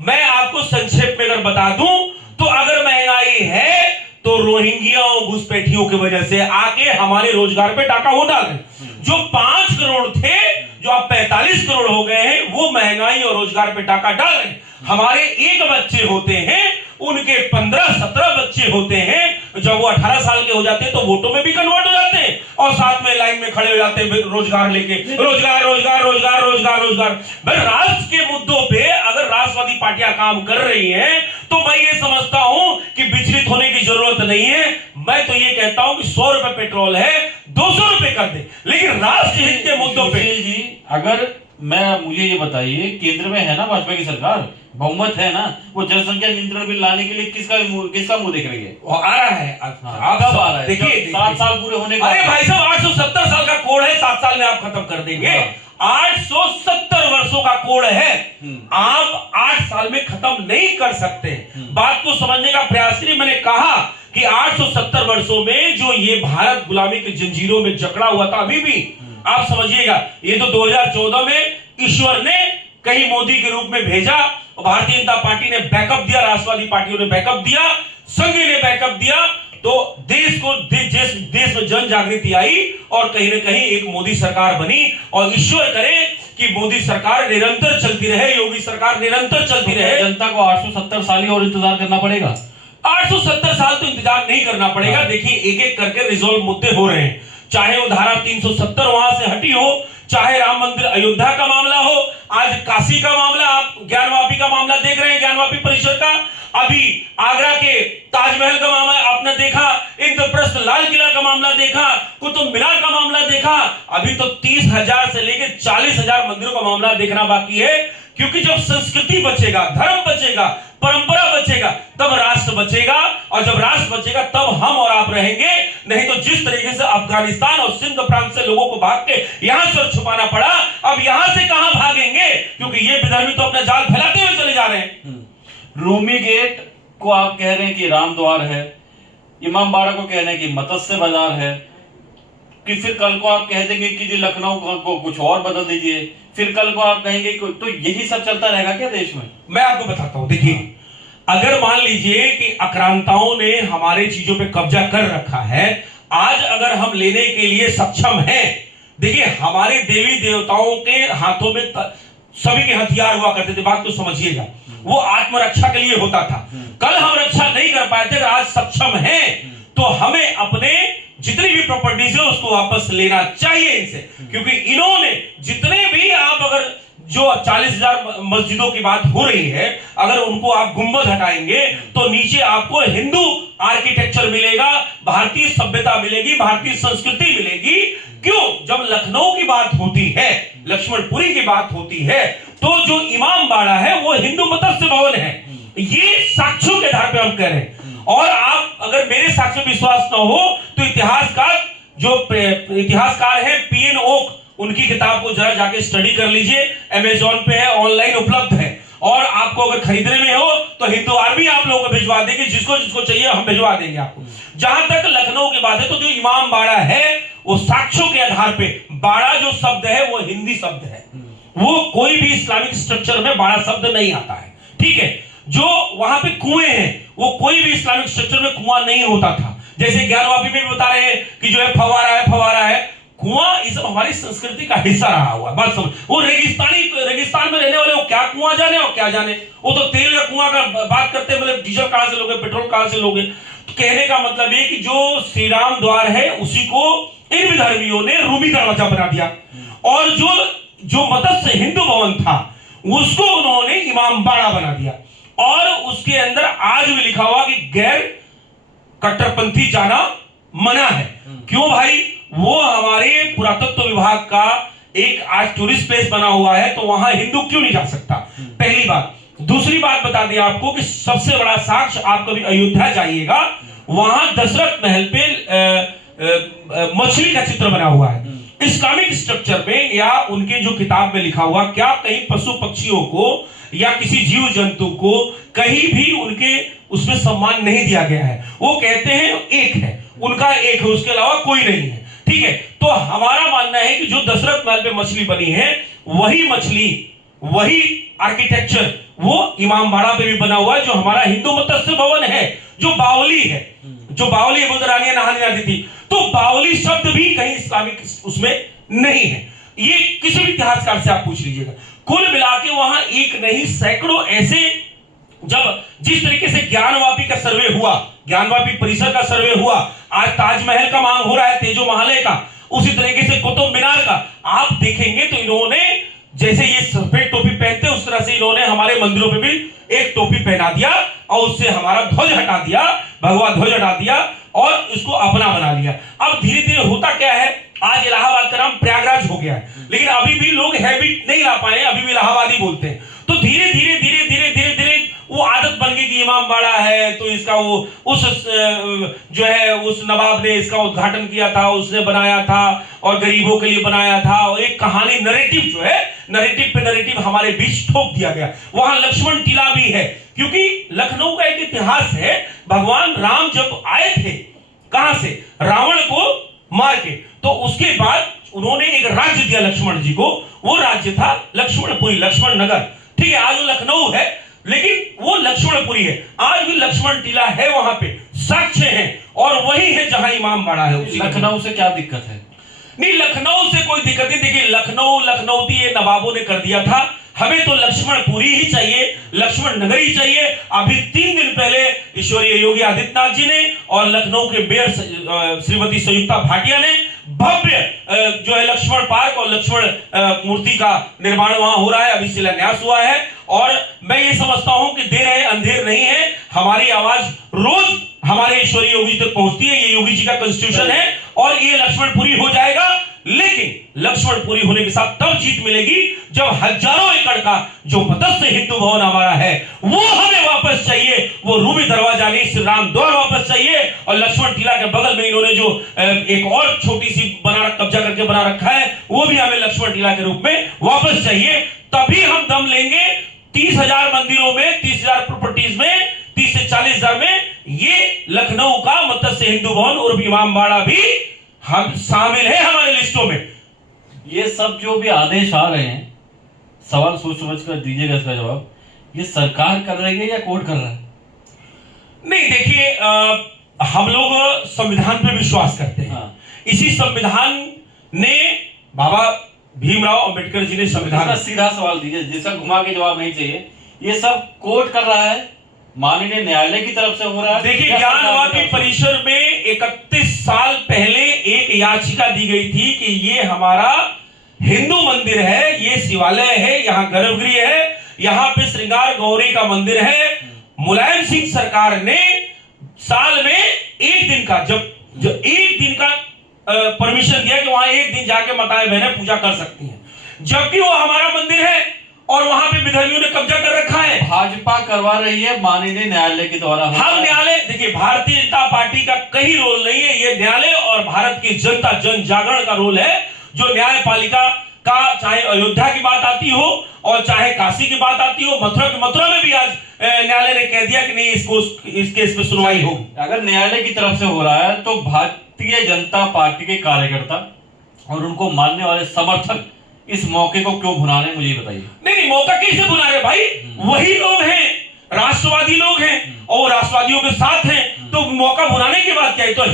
मैं आपको संक्षेप में अगर बता दूं तो अगर महंगाई है तो रोहिंग्या और घुसपैठियों की वजह से आके हमारे रोजगार पे डाका वो डाल रहे। जो 5 करोड़ थे, जो अब 45 करोड़ हो गए हैं, वो महंगाई और रोजगार पे डाका डाल रहे। हमारे 1 बच्चे होते हैं, उनके 15-17 बच्चे होते हैं। जब वो 18 साल के हो जाते हैं तो वोटों में भी कन्वर्ट हो जाते हैं और साथ में लाइन में खड़े हो जाते हैं रोजगार लेके, रोजगार रोजगार रोजगार रोजगार रोजगार। भाई राष्ट्र के मुद्दों पे अगर राष्ट्रवादी पार्टियां काम कर रही हैं तो मैं ये समझता हूं कि विचलित होने की जरूरत नहीं है। मैं तो ये कहता हूं कि 100 रुपए पेट्रोल है, 200 रुपए कर दे, लेकिन राष्ट्र हित के मुद्दों पे जी अगर मुझे ये बताइए, केंद्र में है ना भाजपा की सरकार, बहुमत है ना, वो जनसंख्या नियंत्रण बिल लाने के लिए किसका मुंह देख रही है? वो आ रहा है। आप कब आ रहा है? देखिए 7 साल पूरे होने का। अरे भाई साहब 870 साल का कोड है, 7 साल में आप खत्म कर देंगे। 870 वर्षों का कोड है, आप 8 साल में खत्म नहीं कर सकते। बात को समझने का प्रयास करिए। मैंने कहा कि 870 वर्षों में जो ये भारत गुलामी की जंजीरों में जकड़ा हुआ था, अभी भी आप समझिएगा, ये तो 2014 में ईश्वर ने कहीं मोदी के रूप में भेजा, भारतीय जनता पार्टी ने बैकअप दिया, राष्ट्रवादी पार्टियों ने बैकअप दिया, संघ ने बैकअप दिया, तो देश में जन जागृति आई और कहीं ना कहीं एक मोदी सरकार बनी। और ईश्वर करे कि मोदी सरकार निरंतर चलती रहे, योगी सरकार निरंतर चलती रहे। जनता को 870 साल ही और इंतजार करना पड़ेगा? 870 साल तो इंतजार नहीं करना पड़ेगा। देखिए एक एक करके रिजोल्व मुद्दे हो रहे हैं, चाहे वो धारा 370 वहां से हटी हो, चाहे राम मंदिर अयोध्या का मामला हो, आज काशी का मामला, आप ज्ञानवापी का मामला देख रहे हैं, ज्ञानवापी परिषद का, अभी आगरा के ताजमहल का मामला आपने देखा, इंद्रप्रस्थ लाल किला का मामला देखा, कुतुब मीनार का मामला देखा, अभी तो 30,000 से लेकर 40,000 मंदिरों का मामला देखना बाकी है। क्योंकि जब संस्कृति बचेगा, धर्म बचेगा, परंपरा बचेगा, तब राष्ट्र बचेगा, और जब राष्ट्र बचेगा तब हम और आप रहेंगे। नहीं तो जिस तरीके से अफगानिस्तान और सिंध प्रांत से लोगों को भाग के यहां से छुपाना पड़ा, अब यहां से कहां भागेंगे? क्योंकि ये विधर्मी तो अपना जाल फैलाते हुए चले जा रहे हैं। रूमी गेट को आप कह रहे हैं कि राम द्वार है, इमामबाड़ा को कह रहे हैं कि मत्स्य बाजार है, कि फिर कल को आप कह देंगे कि जी लखनऊ को कुछ और बदल दीजिए, फिर कल को आप कहेंगे तो यही सब चलता रहेगा क्या देश में? मैं आपको बताता हूं, देखिए अगर मान लीजिए कि आक्रांताओं ने हमारे चीजों पे कब्जा कर रखा है, आज अगर हम लेने के लिए सक्षम हैं, देखिए हमारे देवी देवताओं के हाथों में सभी के हथियार हुआ करते थे, बात तो समझिएगा, वो आत्मरक्षा के लिए होता था। कल हम रक्षा नहीं कर पाए थे, अगर आज सक्षम हैं तो हमें अपने जितनी भी प्रॉपर्टीज है उसको वापस लेना चाहिए इनसे। क्योंकि इन्होंने जितने भी, आप अगर जो 40,000 मस्जिदों की बात हो रही है, अगर उनको आप गुंबद हटाएंगे तो नीचे आपको हिंदू आर्किटेक्चर मिलेगा, भारतीय सभ्यता मिलेगी, भारतीय संस्कृति मिलेगी। क्यों? जब लखनऊ की बात होती है, लक्ष्मणपुरी की बात होती है, तो जो इमामबाड़ा है वो हिंदू मत्स्य भवन है। ये साक्ष्यों के आधार पे हम कह रहे हैं। और आप अगर मेरे साक्ष्य विश्वास न हो तो इतिहासकार है पीएन ओक, उनकी किताब को जरा जाके स्टडी कर लीजिए, अमेजॉन पे है, ऑनलाइन उपलब्ध है। और आपको अगर खरीदने में हो तो हिंदुवार भी आप लोगों को भिजवा देंगे, जिसको जिसको चाहिए हम भिजवा देंगे आपको। जहां तक लखनऊ की बात है तो जो इमामबाड़ा है वो साक्ष्यों के आधार पे, बाड़ा जो शब्द है वो हिंदी शब्द है, वो कोई भी इस्लामिक स्ट्रक्चर में बाड़ा शब्द नहीं आता है। ठीक है, जो वहां पे कुएं हैं वो कोई भी इस्लामिक स्ट्रक्चर में कुआं नहीं होता था। जैसे ज्ञानवापी में भी बता रहे हैं कि जो है फवारा है, कुआं ये सब हमारी संस्कृति का हिस्सा रहा हुआ है। बात समझ, वो रेगिस्तान में रहने वाले वो क्या कुआं जाने और क्या जाने, वो तो तेल का कुआं का बात करते हैं, मतलब डीजल कहां से लोगे, पेट्रोल कहां से लोगे। तो कहने का मतलब ये कि जो श्री राम द्वार है उसी को इन विधर्मियों ने रूमी दरवाजा बना दिया, और जो मत्स्य हिंदू भवन था उसको उन्होंने इमामबाड़ा बना दिया। और उसके अंदर आज भी लिखा हुआ कि गैर कट्टरपंथी जाना मना है। क्यों भाई? वो हमारे पुरातत्व विभाग का एक आज टूरिस्ट प्लेस बना हुआ है, तो वहां हिंदू क्यों नहीं जा सकता? पहली बात। दूसरी बात बता दें आपको कि सबसे बड़ा साक्ष्य, आप कभी अयोध्या जाइएगा, वहां दशरथ महल पे मछली का चित्र बना हुआ है। इस्लामिक स्ट्रक्चर में या उनके जो किताब में लिखा हुआ, क्या कहीं पशु पक्षियों को या किसी जीव जंतु को कहीं भी उनके उसमें सम्मान नहीं दिया गया है? वो कहते हैं एक है, उनका एक है, उसके अलावा कोई नहीं है। ठीक है, तो हमारा मानना है कि जो दशरथ महल पे मछली बनी है, वही मछली, वही आर्किटेक्चर वो इमामबाड़ा पे भी बना हुआ है, जो हमारा हिंदू मत्स्य भवन है, जो बावली है, जो बावली बुलरानिया नहाने जाती थी, तो बावली शब्द भी कहीं इस्लामिक उसमें नहीं है। ये किसी भी इतिहासकार से आप पूछ लीजिएगा। कुल मिला के वहां एक नहीं सैकड़ों ऐसे, जब जिस तरीके से ज्ञानवापी का सर्वे हुआ, ज्ञानवापी परिसर का सर्वे हुआ, आज ताजमहल का मांग हो रहा है, तेजो महल का, उसी तरीके से कुतुब मीनार का आप देखेंगे तो इन्होंने जैसे ये सफेद टोपी पहनते उस तरह से इन्होंने हमारे मंदिरों पे भी एक टोपी पहना दिया और उससे हमारा ध्वज हटा दिया, भगवा ध्वज हटा दिया और इसको अपना बना लिया। अब धीरे धीरे होता क्या है, आज इलाहाबाद का नाम प्रयागराज हो गया है, लेकिन अभी भी लोग हैबिट नहीं ला पाए, अभी भी इलाहाबादी बोलते हैं। तो धीरे धीरे धीरे धीरे धीरे धीरे वो आदत बन गई कि इमामबाड़ा है तो इसका वो उस जो है उस नवाब ने इसका उद्घाटन किया था, उसने बनाया था और गरीबों के लिए बनाया था, और एक कहानी नरेटिव जो है, नरेटिव पे नरेटिव हमारे बीच ठोक दिया गया। वहां लक्ष्मण टीला भी है, क्योंकि लखनऊ का एक इतिहास है। भगवान राम जब आए थे, कहां से? रावण को मार के, तो उसके बाद उन्होंने एक राज्य दिया लक्ष्मण जी को, वो राज्य था लक्ष्मणपुरी, लक्ष्मण नगर। ठीक है, आज वो लखनऊ है लेकिन वो लक्ष्मणपुरी है। आज भी लक्ष्मण टीला है, वहां पे साक्ष्य है, और वही है जहां इमामबाड़ा है। लखनऊ से क्या दिक्कत है? नहीं, लखनऊ से कोई दिक्कत नहीं। देखिए, लखनऊती ये नवाबों ने कर दिया था, हमें तो लक्ष्मणपुरी ही चाहिए, लक्ष्मण नगर ही चाहिए। अभी 3 दिन पहले ईश्वरीय योगी आदित्यनाथ जी ने और लखनऊ के मेयर श्रीमती संयुक्ता भाटिया ने भव्य जो है लक्ष्मण पार्क और लक्ष्मण मूर्ति का निर्माण वहां हो रहा है, अभी शिलान्यास हुआ है। और मैं ये समझता हूं कि देर है अंधेर नहीं है, हमारी आवाज रोज हमारे ईश्वरीय योगी तक पहुंचती है। ये योगी जी का कॉन्स्टिट्यूशन है और ये लक्ष्मणपुरी हो जाएगा। लेकिन लक्ष्मणपुरी होने के साथ तब जीत मिलेगी जब हजारों एकड़ का जो मत्स्य हिंदू भवन हमारा है वो हमें वापस चाहिए, वो रूमी दरवाजा नहीं, श्री राम द्वार वापस चाहिए। और लक्ष्मण टीला के बगल में इन्होंने जो एक और छोटी सी कब्जा करके बना रखा है, वो भी हमें लक्ष्मण टीला के रूप में वापस चाहिए। तभी हम दम लेंगे 30,000 मंदिरों में, 30,000 प्रॉपर्टीज में, 30 से 40,000 में ये लखनऊ का मत्स्य हिंदू भवन और इमामबाड़ा भी हम शामिल है हमारे लिस्टों में। ये सब जो भी आदेश आ रहे हैं, सवाल सोच समझ कर दीजिएगा इसका जवाब, ये सरकार कर रही है या कोर्ट कर रहा है? नहीं, देखिए, हम लोग संविधान पे विश्वास करते हैं। इसी संविधान ने, बाबा भीमराव अंबेडकर जी ने संविधान, सीधा सवाल दीजिए जिसका घुमा के जवाब नहीं चाहिए। ये सब कोर्ट कर रहा है, माननीय न्यायालय की तरफ से हो रहा है? देखिए, ज्ञानवापी परिसर में 31 साल पहले एक याचिका दी गई थी कि ये हमारा हिंदू मंदिर है, ये शिवालय है, यहाँ गर्भगृह है, यहाँ पे श्रृंगार गौरी का मंदिर है। मुलायम सिंह सरकार ने साल में एक दिन का जब एक दिन का परमिशन दिया कि वहां एक दिन जाके माताएं बहनें पूजा कर सकती हैं, जबकि वो हमारा मंदिर है और वहां पे विधर्मियों ने कब्जा कर रखा है। भाजपा करवा रही है माननीय न्यायालय के द्वारा। हम न्यायालय, देखिए भारतीय जनता पार्टी का कहीं रोल नहीं है, ये न्यायालय और भारत की जनता जन जागरण का रोल है। जो न्यायपालिका का, चाहे अयोध्या की बात आती हो और चाहे काशी की बात आती हो, मथुरा में भी आज न्यायालय ने कह दिया कि नहीं, इस केस में सुनवाई होगी। अगर न्यायालय की तरफ से हो रहा है तो भारतीय जनता पार्टी के कार्यकर्ता और उनको मानने वाले समर्थक इस मौके को क्यों भुना रहे हैं, मुझे बताइए। नहीं, मौका कैसे भुना रहे भाई? वही लोग हैं, राष्ट्रवादी लोग हैं और राष्ट्रवादियों के साथ हैं, तो मौका भुनाने की बात क्या है? तो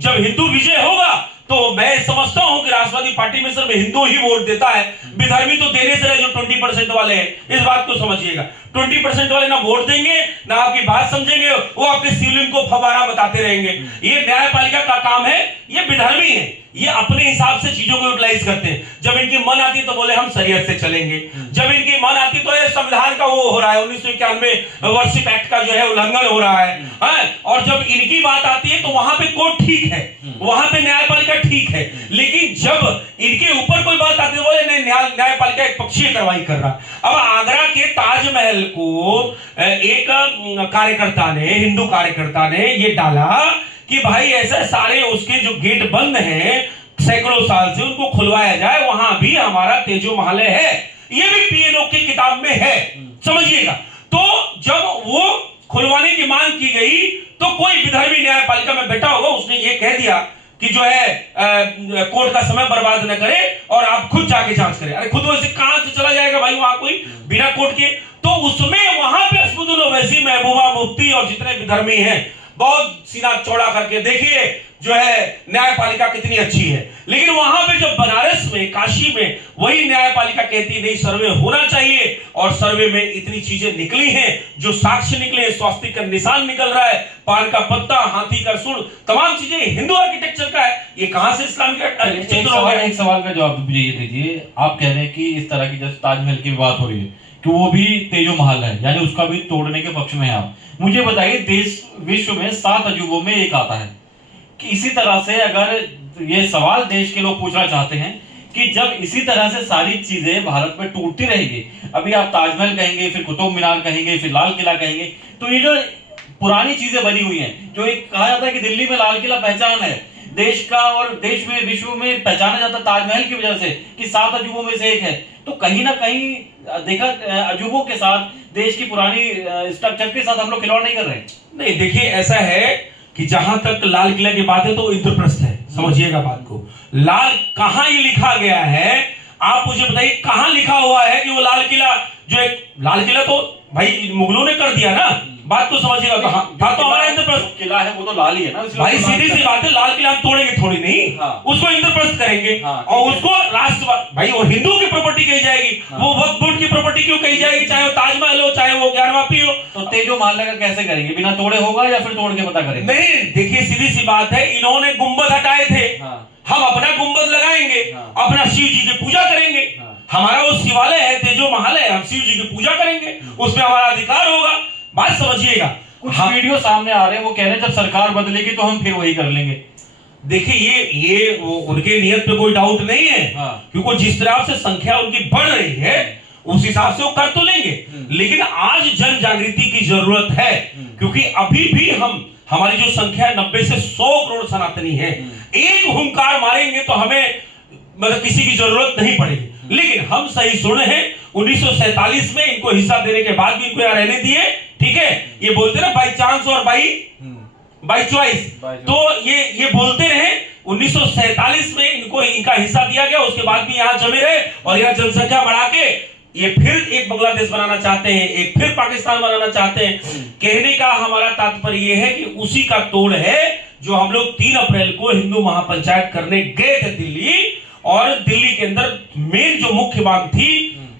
जब हिंदू विजय होगा तो मैं समझता हूं कि राष्ट्रवादी पार्टी में सिर्फ हिंदू ही वोट देता है, विधर्मी तो देने से रहे जो 20% वाले हैं। इस बात को समझिएगा, 20% वाले ना वोट देंगे ना आपकी बात समझेंगे, वो आपके शिवलिंग को फवारा बताते रहेंगे। ये न्यायपालिका का काम है, ये विधर्मी है, ये अपने हिसाब से चीजों को यूटिलाइज करते हैं। जब इनकी मन आती है तो बोले हम शरीयत से चलेंगे, जब इनकी मन आती तो ये संविधान का वो हो रहा है, 1991 वर्शिप एक्ट का जो है उल्लंघन हो रहा है। और जब इनकी बात आती है तो वहां पे कोर्ट ठीक है, वहां पे न्यायपालिका ठीक है, लेकिन जब इनके ऊपर कोई बात आती है तो बोले नहीं, न्यायपालिका एक पक्षीय कार्रवाई कर रहा। अब आगरा के ताजमहल को एक कार्यकर्ता ने, हिंदू कार्यकर्ता ने ये डाला कि भाई ऐसे सारे उसके जो गेट बंद हैं सैकड़ों साल से, उनको खुलवाया जाए, वहां भी हमारा तेजो महालय है, ये भी पीएनओ की किताब में है, समझिएगा। तो जब वो खुलवाने की मांग की गई तो कोई विधर्मी न्यायपालिका में बैठा होगा, उसने ये कह दिया कि जो है कोर्ट का समय बर्बाद न करे और आप खुद जाके जांच करें। अरे खुद वैसे कहां से चला जाएगा भाई वहां कोई बिना कोर्ट के? तो उसमें वहां पे असदुद्दीन ओवैसी, महबूबा मुफ्ती और जितने विधर्मी हैं बहुत सीना चौड़ा करके देखिए जो है न्यायपालिका कितनी अच्छी है। लेकिन वहां पे जब बनारस में, काशी में वही न्यायपालिका कहती नहीं सर्वे होना चाहिए, और सर्वे में इतनी चीजें निकली हैं, जो साक्ष्य निकले, स्वास्तिक का निशान निकल रहा है, पान का पत्ता, हाथी का सूंड, तमाम चीजें हिंदू आर्किटेक्चर का है, ये कहां से इस्लामिक आर्किटेक्चर हो गया? एक सवाल का जवाब मुझे ये दीजिए। आप कह रहे हैं कि इस तरह की जैसे ताजमहल की बात हो रही है कि वो भी तेजो महल है, यानी उसका भी तोड़ने के पक्ष में है आप। मुझे बताइए, देश विश्व में 7 अजूबों में एक आता है कि इसी तरह से अगर ये सवाल देश के लोग पूछना चाहते हैं कि जब इसी तरह से सारी चीजें भारत में टूटती रहेगी, अभी आप ताजमहल कहेंगे, फिर कुतुब मीनार कहेंगे, फिर लाल किला कहेंगे, तो ये जो पुरानी चीजें बनी हुई हैं, जो एक कहा जाता है कि दिल्ली में लाल किला पहचान है देश का और देश में विश्व में पहचाना जाता ताजमहल की वजह से कि 7 अजूबों में से एक है, तो कहीं ना कहीं देखा अजूबों के साथ, देश की पुरानी स्ट्रक्चर के साथ हम लोग खिलवाड़ नहीं कर रहे हैं। नहीं, देखिए ऐसा है कि जहां तक लाल किला की बात है तो इंद्रप्रस्थ है, समझिएगा बात को। लाल कहां ये लिखा गया है, आप मुझे बताइए कहां लिखा हुआ है कि वो लाल किला, जो एक लाल किला तो भाई मुगलों ने कर दिया ना, बात को समझिएगा। तो हाँ, तो हमारा इंद्रप्रस्थ किला है वो तो लाल ही है ना भाई, सीधी सी बात है, लाल किला हम तोड़ेंगे थोड़ी नहीं, उसको इंद्रप्रस्थ करेंगे और उसको राष्ट्र, भाई वो हिंदू की प्रॉपर्टी कही जाएगी, वो वक्फ बोर्ड की प्रॉपर्टी क्यों कही जाएगी? चाहे वो ताजमहल हो, चाहे वो ज्ञानवापी हो। तो तेजो महल का कैसे करेंगे? बिना तोड़े होगा या फिर तोड़ के पता करेंगे? नहीं, देखिए सीधी सी बात है, इन्होंने गुंबद हटाए थे, हम अपना गुंबद लगाएंगे, अपना शिव जी की पूजा करेंगे, हमारा वो शिवालय है, तेजो महल है, हम शिव जी की पूजा करेंगे, उसमें हमारा अधिकार होगा। बात समझिएगा। कुछ वीडियो सामने आ रहे हैं, वो कह रहे हैं जब सरकार बदलेगी तो हम फिर वही कर लेंगे। देखिए ये वो उनके नियत पे कोई डाउट नहीं है, क्योंकि जिस तरह से संख्या उनकी बढ़ रही है उस हिसाब से वो कर तो लेंगे, लेकिन आज जन जागृति की जरूरत है, क्योंकि अभी भी हमारी जो संख्या 90 से 100 करोड़ सनातनी है, एक हुंकार मारेंगे तो हमें मतलब किसी की जरूरत नहीं पड़ेगी। लेकिन हम सही सुने हैं, 1947 में इनको हिस्सा देने के बाद भी इनको यहाँ रहने दिए, ठीक है। ये बोलते ना बाई चांस और बाई चॉइस, तो ये बोलते रहे। 1947 में इनको इनका हिस्सा दिया गया, उसके बाद भी यहाँ जमे रहे और यहाँ जनसंख्या बढ़ा के ये फिर एक बांग्लादेश बनाना चाहते हैं, एक फिर पाकिस्तान बनाना चाहते हैं। कहने का हमारा तात्पर्य ये है कि उसी का तोड़ है जो हम लोग 3 अप्रैल को हिंदू महापंचायत करने गए थे दिल्ली, और दिल्ली के अंदर मेन जो मुख्य मांग थी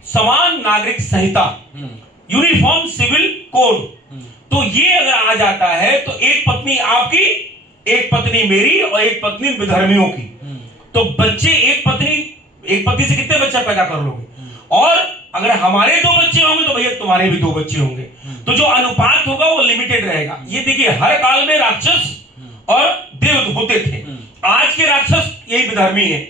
समान नागरिक संहिता, यूनिफॉर्म सिविल कोड। तो ये अगर आ जाता है तो एक पत्नी आपकी, एक पत्नी मेरी और एक पत्नी विधर्मियों की, तो बच्चे एक पत्नी से कितने बच्चे पैदा कर लोगे? और अगर हमारे 2 बच्चे होंगे तो भैया तुम्हारे भी 2 बच्चे होंगे। तो जो अनुपात होगा वो लिमिटेड रहेगा। ये देखिए हर काल में राक्षस और देव होते थे, आज के राक्षस यही विधर्मी है।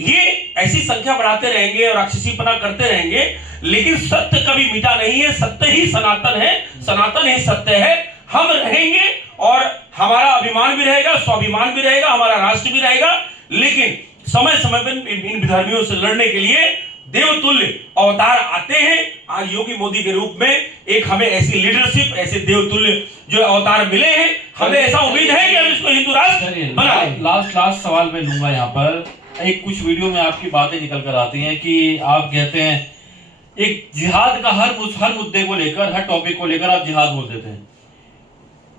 ये ऐसी संख्या बढ़ाते रहेंगे और राक्षसीपना करते रहेंगे, लेकिन सत्य कभी मिटा नहीं है। सत्य ही सनातन है, सनातन ही सत्य है। हम रहेंगे और हमारा अभिमान भी रहेगा, स्वाभिमान भी रहेगा, हमारा राष्ट्र भी रहेगा। लेकिन समय समय पर इन विधर्मियों से लड़ने के लिए देवतुल्य अवतार आते हैं। आज योगी मोदी के रूप में एक हमें ऐसी लीडरशिप, ऐसे देवतुल्य जो अवतार मिले हैं, हमें ऐसा उम्मीद है कि हम इसको हिंदू राष्ट्र बनाएं। लास्ट सवाल मैं लूंगा यहाँ पर। एक कुछ वीडियो में आपकी बातें निकल कर आती हैं कि आप कहते हैं एक जिहाद का हर मुद्दे को लेकर, हर टॉपिक को लेकर आप जिहाद बोल देते हैं।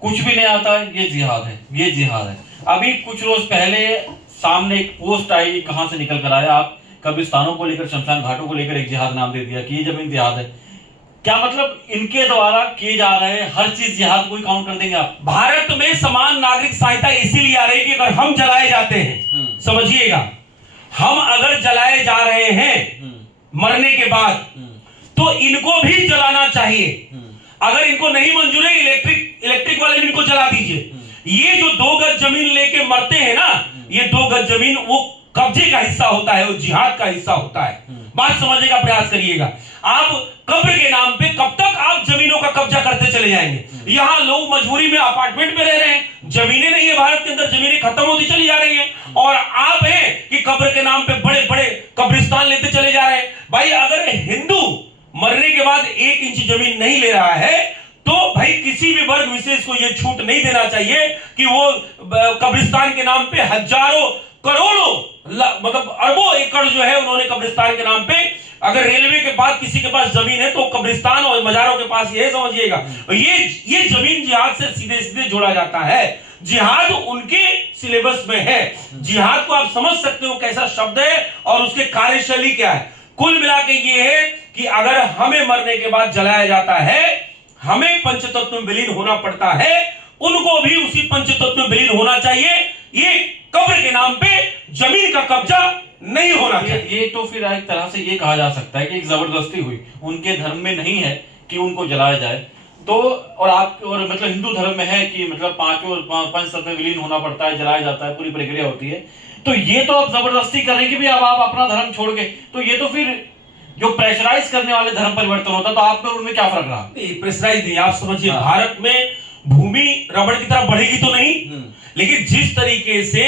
कुछ भी नहीं आता है, ये जिहाद है, ये जिहाद है। अभी कुछ रोज पहले सामने एक पोस्ट आई, कहां से निकल कर आया, आप कब्रिस्तानों को लेकर, शमशान घाटों को लेकर एक जिहाद नाम दे दिया कि ये जमीन जिहाद है। क्या मतलब इनके द्वारा किए जा रहे हर चीज जिहाद को ही काउंट कर देंगे आप? भारत में समान नागरिक संहिता इसीलिए आ रही है कि अगर हम जलाए जाते हैं, समझिएगा, हम अगर जलाए जा रहे हैं मरने के बाद, तो इनको भी जलाना चाहिए। अगर इनको नहीं मंजूर है, इलेक्ट्रिक वाले भी इनको जला दीजिए। ये जो 2 गज जमीन लेके मरते हैं ना, ये 2 गज जमीन वो कब्जे का हिस्सा होता है, वो जिहाद का हिस्सा होता है। बात समझने का प्रयास करिएगा। आप कब्र के नाम पे कब तक आप जमीनों का कब्जा करते चले जाएंगे? यहाँ लोग मजबूरी में अपार्टमेंट में रह रहे हैं, जमीनें नहीं है, भारत के अंदर जमीनें खत्म होती चली जा रही हैं, और आप हैं कि कब्र के नाम पे बड़े बड़े कब्रिस्तान लेते चले जा रहे हैं। भाई अगर हिंदू मरने के बाद 1 इंच जमीन नहीं ले रहा है, तो भाई किसी भी वर्ग विशेष को यह छूट नहीं देना चाहिए कि वो कब्रिस्तान के नाम पे हजारों करोड़ों मतलब अरबों एकड़ जो है उन्होंने कब्रिस्तान के नाम पे, अगर रेलवे के बाद किसी के पास जमीन है तो कब्रिस्तान और मजारों के पास, ये समझिएगा, ये जमीन जिहाद से सीधे सीधे जोड़ा जाता है। जिहाद उनके सिलेबस में है। जिहाद को आप समझ सकते हो कैसा शब्द है और उसके कार्यशैली क्या है। कुल मिला के ये है कि अगर हमें मरने के बाद जलाया जाता है, हमें पंचतत्व में विलीन होना पड़ता है, उनको भी उसी पंचतत्व में विलीन होना चाहिए। ये कब्र के नाम पे जमीन का कब्जा नहीं होना चाहिए। ये तो फिर एक तरह से ये कहा जा सकता है कि एक जबरदस्ती हुई, उनके धर्म में नहीं है कि उनको जलाया जाए, तो और मतलब हिंदू धर्म में है कि मतलब 5 तत्व में विलीन होना पड़ता है, जलाया जाता है, पूरी प्रक्रिया होती है। तो ये तो आप जबरदस्ती करें कि भी अब आप अपना धर्म छोड़ के, तो ये तो फिर जो प्रेशराइज करने वाले धर्म परिवर्तन होता, तो आप और उनमें क्या फर्क रहा? प्रेशराइज नहीं, आप समझिए, भारत में भूमि रबड़ की तरफ बढ़ेगी तो नहीं, लेकिन जिस तरीके से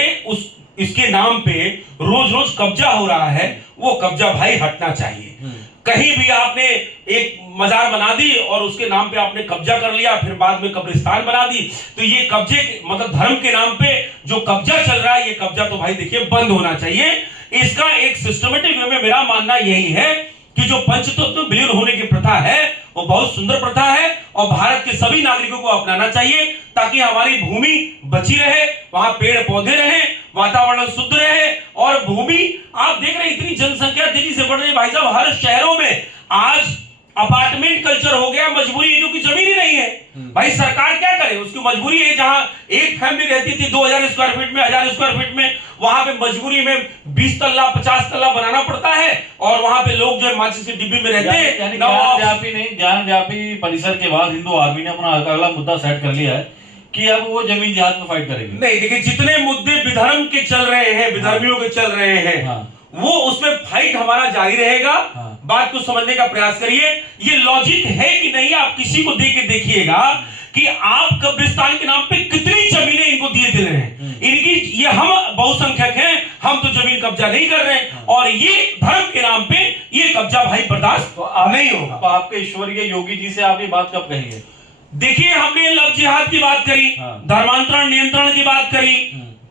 इसके नाम पे रोज रोज कब्जा हो रहा है, वो कब्जा भाई हटना चाहिए। कहीं भी आपने एक मजार बना दी और उसके नाम पे आपने कब्जा कर लिया, फिर बाद में कब्रिस्तान बना दी, तो ये कब्जे मतलब धर्म के नाम पे जो कब्जा चल रहा है, ये कब्जा तो भाई देखिए बंद होना चाहिए। इसका एक सिस्टमेटिक वे में मेरा मानना यही है कि जो पंचतत्व विलीन होने की प्रथा है वो बहुत सुंदर प्रथा है और भारत के सभी नागरिकों को अपनाना चाहिए, ताकि हमारी भूमि बची रहे, वहां पेड़ पौधे रहे, वातावरण शुद्ध रहे। और भूमि आप देख रहे हैं इतनी जनसंख्या तेजी से बढ़ रही है भाई साहब, हर शहरों में आज अपार्टमेंट कल्चर हो गया। मजबूरी है क्योंकि जमीन ही नहीं है। भाई सरकार क्या करे, उसकी मजबूरी है। जहां एक फैमिली रहती थी 2000 स्क्वायर फीट में, 1000 स्क्वायर फीट में, वहां पे मजबूरी में 20 तल्ला 50 तल्ला बनाना पड़ता है और वहां पे लोग जो है माचिस के डिब्बे में रहते हैं। ज्ञानव्यापी परिसर के बाद हिंदू आर्मी ने अपना अगला मुद्दा सेट कर लिया है कि अब वो जमीन जिहाद में फाइट करेगी। नहीं देखिए, जितने मुद्दे विधर्म के चल रहे हैं, विधर्मियों के चल रहे हैं, वो उसमें फाइट हमारा जारी रहेगा। बात को समझने का प्रयास करिए। ये लॉजिक है कि नहीं, आप किसी को दे के देखिएगा कि आप कब्रिस्तान के नाम पे कितनी जमीनें इनको दिए दे रहे हैं। इनकी ये हम बहुसंख्यक हैं, हम तो जमीन कब्जा नहीं कर रहे हैं और ये धर्म के नाम पे ये कब्जा भाई बर्दाश्त नहीं होगा। तो आपके ईश्वरीय योगी जी से आप ये बात कब कहेंगे? देखिए, हमने लव जिहाद की बात करी, धर्मांतरण नियंत्रण की बात करी,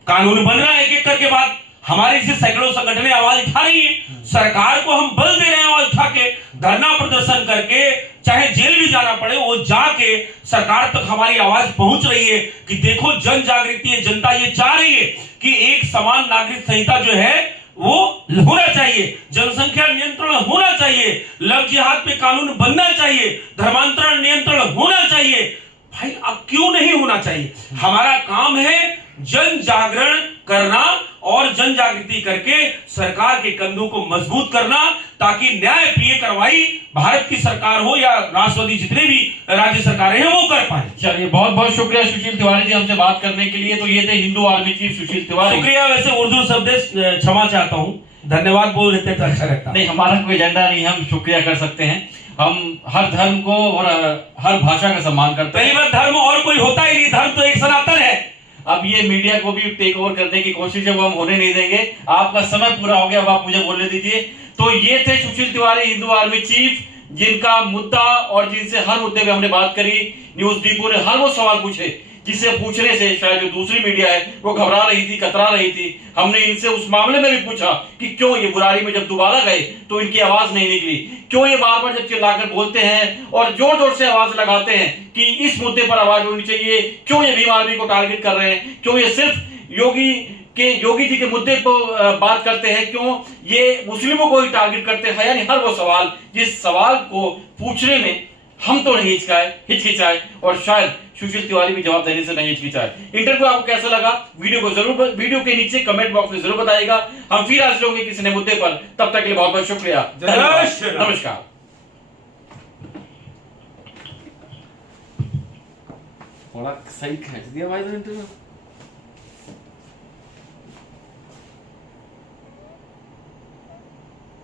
कानून बन रहा है एक एक करके बात। हमारे से सैकड़ों संगठनें आवाज उठा रही हैं, सरकार को हम बल दे रहे हैं आवाज उठा के, धरना प्रदर्शन करके, चाहे जेल भी जाना पड़े वो जाके सरकार तक हमारी आवाज पहुंच रही है कि देखो जन जागृति है, जनता ये चाह रही है कि एक समान नागरिक संहिता जो है वो होना चाहिए, जनसंख्या नियंत्रण होना चाहिए, लव जिहाद पे कानून बनना चाहिए, धर्मांतरण नियंत्रण होना चाहिए। भाई अब क्यों नहीं होना चाहिए? हमारा काम है जन जागरण करना और जन जागृति करके सरकार के कंधों को मजबूत करना, ताकि न्याय प्रिय कार्रवाई भारत की सरकार हो या राष्ट्रवादी जितने भी राज्य सरकारें हैं वो कर पाए। चलिए, बहुत बहुत शुक्रिया सुशील तिवारी जी हमसे बात करने के लिए। तो ये थे हिंदू आर्मी चीफ सुशील तिवारी। शुक्रिया। वैसे उर्दू शब्द क्षमा चाहता हूँ, धन्यवाद बोल देते तो अच्छा लगता। नहीं, हमारा कोई एजेंडा नहीं, हम शुक्रिया कर सकते हैं। हम हर धर्म को और हर भाषा का सम्मान करते हैं। पहली बार धर्म और कोई होता ही नहीं, धर्म तो एक सनातन है। अब ये मीडिया को भी टेक ओवर करने की कोशिश है, वो हम होने नहीं देंगे। आपका समय पूरा हो गया, अब आप मुझे बोलने दीजिए। तो ये थे सुशील तिवारी, हिंदू आर्मी चीफ, जिनका मुद्दा और जिनसे हर मुद्दे पे हमने बात करी। न्यूज डिपो ने हर वो सवाल पूछे जिसे पूछने से शायद जो दूसरी मीडिया है वो घबरा रही थी, कतरा रही थी। हमने इनसे उस मामले में भी पूछा कि क्यों ये बुराड़ी में जब दोबारा गए तो इनकी आवाज नहीं निकली, क्यों ये बार बार जब चिल्लाकर बोलते हैं और जोर जोर से आवाज लगाते हैं कि इस मुद्दे पर आवाज होनी चाहिए, क्यों ये भीम आर्मी को टारगेट कर रहे हैं, क्यों ये सिर्फ योगी जी के मुद्दे पर बात करते हैं, क्यों ये मुस्लिमों को ही टारगेट करते हैं। यानी हर वो सवाल जिस सवाल को पूछने में हम तो नहीं हिचकिचाए और शायद सुशील तिवारी भी जवाब देने से नहीं हिचकिचाए। इंटरव्यू आपको कैसा लगा, वीडियो के नीचे कमेंट बॉक्स में जरूर बताइएगा। हम फिर आज होंगे किसी नए मुद्दे पर, तब तक के लिए बहुत बहुत शुक्रिया। नमस्कार। बड़ा सही खींच दिया भाई इंटरव्यू।